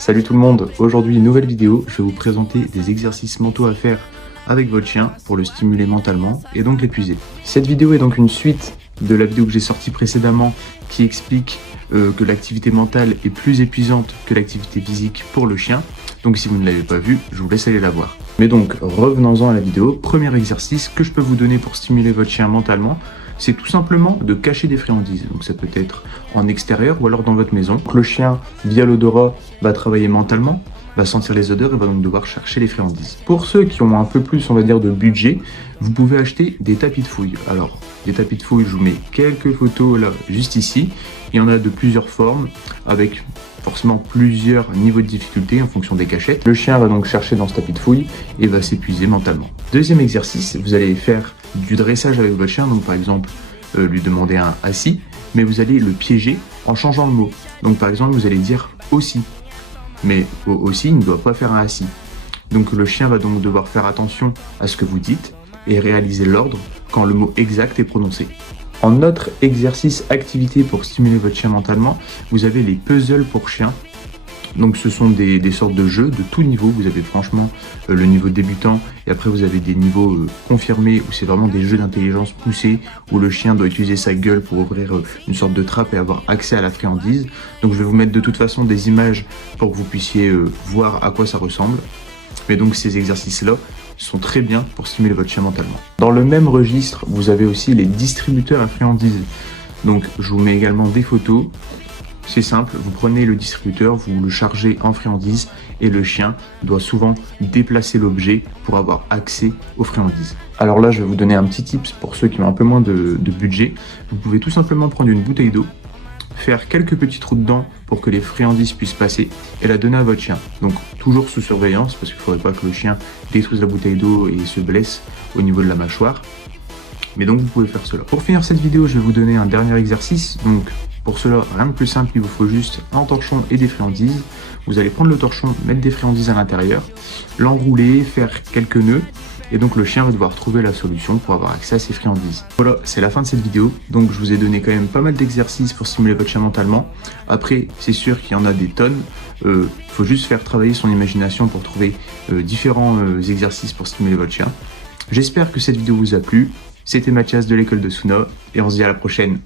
Salut tout le monde, aujourd'hui nouvelle vidéo, je vais vous présenter des exercices mentaux à faire avec votre chien pour le stimuler mentalement et donc l'épuiser. Cette vidéo est donc une suite de la vidéo que j'ai sortie précédemment qui explique que l'activité mentale est plus épuisante que l'activité physique pour le chien. Donc si vous ne l'avez pas vue, je vous laisse aller la voir. Mais donc revenons-en à la vidéo. Premier exercice que je peux vous donner pour stimuler votre chien mentalement, c'est tout simplement de cacher des friandises. Donc ça peut être en extérieur ou alors dans votre maison. Donc, le chien, via l'odorat, va travailler mentalement, va sentir les odeurs et va donc devoir chercher les friandises. Pour ceux qui ont un peu plus, on va dire, de budget, vous pouvez acheter des tapis de fouille. Alors, les tapis de fouille, je vous mets quelques photos là, juste ici. Il y en a de plusieurs formes, avec forcément plusieurs niveaux de difficulté en fonction des cachettes. Le chien va donc chercher dans ce tapis de fouille et va s'épuiser mentalement. Deuxième exercice, vous allez faire du dressage avec votre chien, donc par exemple lui demander un assis, mais vous allez le piéger en changeant le mot. Donc par exemple vous allez dire aussi, mais aussi il ne doit pas faire un assis. Donc le chien va donc devoir faire attention à ce que vous dites et réaliser l'ordre quand le mot exact est prononcé. En autre exercice activité pour stimuler votre chien mentalement, vous avez les puzzles pour chiens. Donc ce sont des sortes de jeux de tout niveau. Vous avez franchement le niveau débutant et après vous avez des niveaux confirmés où c'est vraiment des jeux d'intelligence poussés où le chien doit utiliser sa gueule pour ouvrir une sorte de trappe et avoir accès à la friandise. Donc je vais vous mettre de toute façon des images pour que vous puissiez voir à quoi ça ressemble. Mais donc ces exercices-là sont très bien pour stimuler votre chien mentalement. Dans le même registre, vous avez aussi les distributeurs à friandises. Donc je vous mets également des photos. C'est simple, vous prenez le distributeur, vous le chargez en friandises et le chien doit souvent déplacer l'objet pour avoir accès aux friandises. Alors là, je vais vous donner un petit tips pour ceux qui ont un peu moins de budget. Vous pouvez tout simplement prendre une bouteille d'eau, faire quelques petits trous dedans pour que les friandises puissent passer et la donner à votre chien. Donc toujours sous surveillance parce qu'il ne faudrait pas que le chien détruise la bouteille d'eau et se blesse au niveau de la mâchoire. Mais donc vous pouvez faire cela. Pour finir cette vidéo, je vais vous donner un dernier exercice. Donc pour cela, rien de plus simple, il vous faut juste un torchon et des friandises. Vous allez prendre le torchon, mettre des friandises à l'intérieur, l'enrouler, faire quelques nœuds. Et donc le chien va devoir trouver la solution pour avoir accès à ses friandises. Voilà, c'est la fin de cette vidéo. Donc je vous ai donné quand même pas mal d'exercices pour stimuler votre chien mentalement. Après, c'est sûr qu'il y en a des tonnes. Faut juste faire travailler son imagination pour trouver différents exercices pour stimuler votre chien. J'espère que cette vidéo vous a plu. C'était Mathias de l'école de Suna et on se dit à la prochaine.